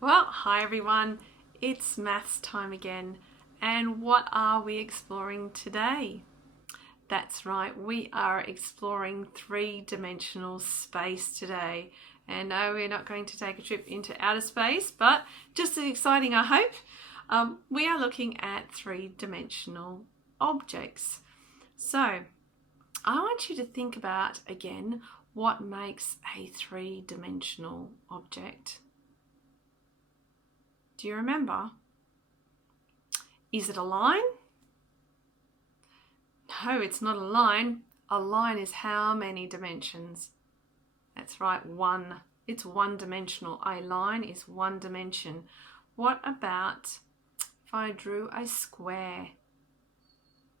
Well, hi everyone, it's maths time again, and what are we exploring today? That's right, we are exploring three-dimensional space today. And no, we're not going to take a trip into outer space, but just as exciting, I hope. We are looking at three-dimensional objects. So, I want you to think about again what makes a three-dimensional object. Do you remember? Is it a line? No, it's not a line. A line is how many dimensions? That's right, one. It's one-dimensional. A line is one dimension. What about if I drew a square?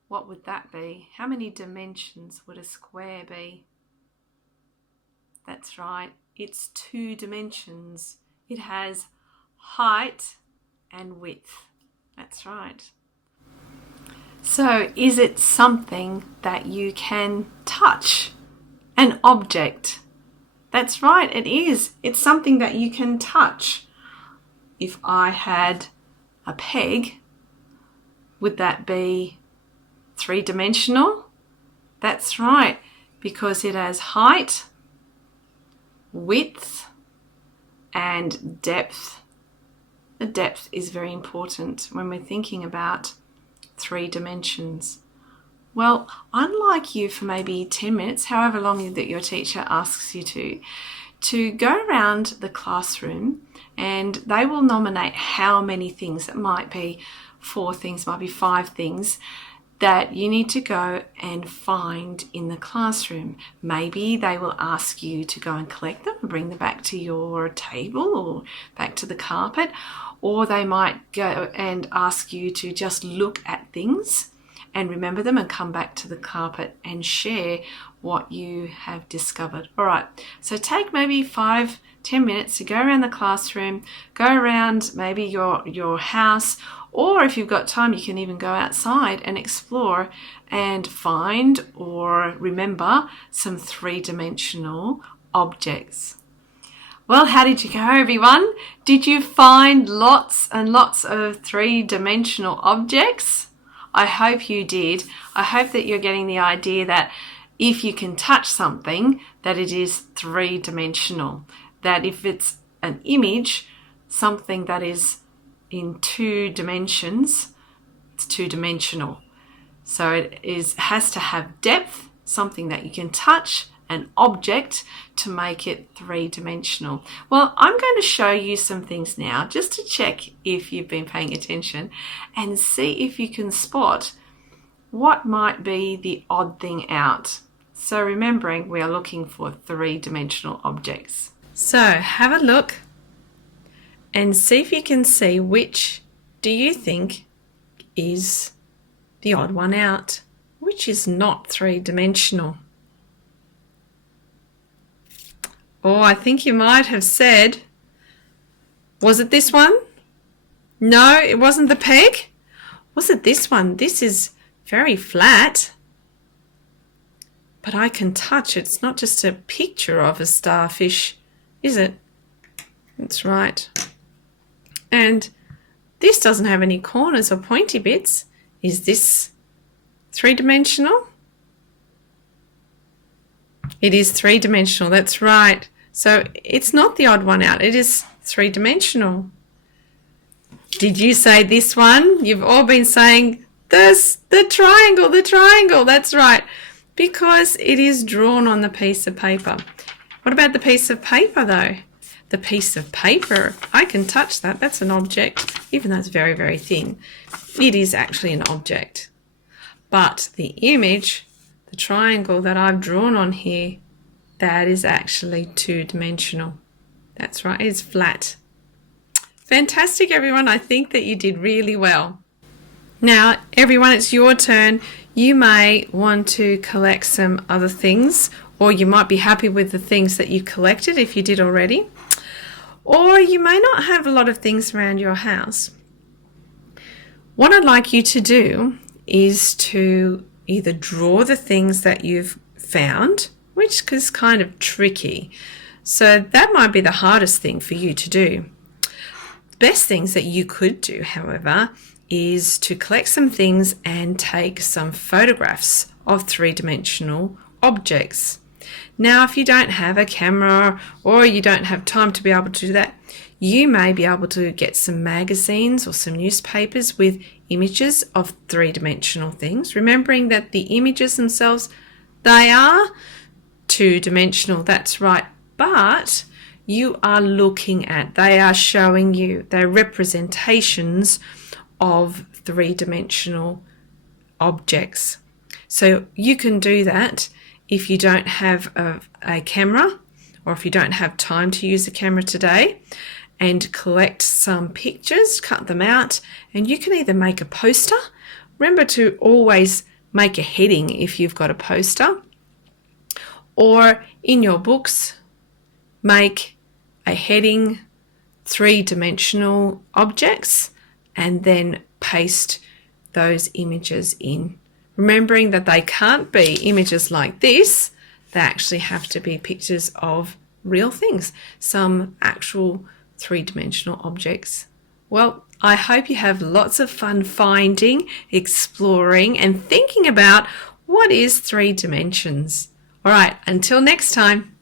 What would that be? How many dimensions would a square be? That's right, it's two dimensions. It has height and width. That's right. So, is it something that you can touch? An object? That's right, it is. It's something that you can touch. If I had a peg, would that be three-dimensional? That's right, because it has height, width, and depth. The depth is very important when we're thinking about three dimensions. Well, unlike you for maybe 10 minutes, however long that your teacher asks you to go around the classroom and they will nominate how many things. It might be 4 things, might be 5 things that you need to go and find in the classroom. Maybe they will ask you to go and collect them and bring them back to your table or back to the carpet, or they might go and ask you to just look at things and remember them and come back to the carpet and share what you have discovered. All right, so take maybe 5-10 minutes to go around the classroom, go around maybe your house, or if you've got time, you can even go outside and explore and find or remember some three-dimensional objects. Well, how did you go, everyone? Did you find lots and lots of three-dimensional objects? I hope you did. I hope that you're getting the idea that if you can touch something, that it is three-dimensional. That if it's an image, something that is in 2 dimensions, it's two-dimensional. So it has to have depth, something that you can touch, an object to make it three-dimensional. Well, I'm going to show you some things now just to check if you've been paying attention and see if you can spot what might be the odd thing out. So remembering we are looking for three-dimensional objects. So have a look and see if you can see which do you think is the odd one out, which is not three-dimensional. Oh, I think you might have said, was it this one? No, it wasn't the peg. Was it this one? This is very flat, but I can touch it. It's not just a picture of a starfish, is it? That's right. And this doesn't have any corners or pointy bits. Is this three-dimensional? It is three-dimensional, that's right. So it's not the odd one out, it is three-dimensional. Did you say this one? You've all been saying the triangle, that's right, because it is drawn on the piece of paper. What about the piece of paper though? The piece of paper, I can touch that, that's an object, even though it's very, very thin. It is actually an object. But the image, the triangle that I've drawn on here, that is actually two-dimensional. That's right, it's flat. Fantastic, everyone. I think that you did really well. Now, everyone, it's your turn. You may want to collect some other things, or you might be happy with the things that you collected if you did already. Or you may not have a lot of things around your house. What I'd like you to do is to either draw the things that you've found, which is kind of tricky. So that might be the hardest thing for you to do. Best things that you could do, however, is to collect some things and take some photographs of three-dimensional objects. Now, if you don't have a camera or you don't have time to be able to do that, you may be able to get some magazines or some newspapers with images of three-dimensional things, remembering that the images themselves, they are two-dimensional, that's right, but you are looking at, they are showing you, they're representations of three-dimensional objects. So you can do that if you don't have a camera, or if you don't have time to use a camera today, and collect some pictures, cut them out, and you can either make a poster. Remember to always make a heading if you've got a poster, or in your books, make a heading, three-dimensional objects, and then paste those images in. Remembering that they can't be images like this, they actually have to be pictures of real things, some actual three-dimensional objects. Well, I hope you have lots of fun finding, exploring, and thinking about what is three dimensions. All right, until next time.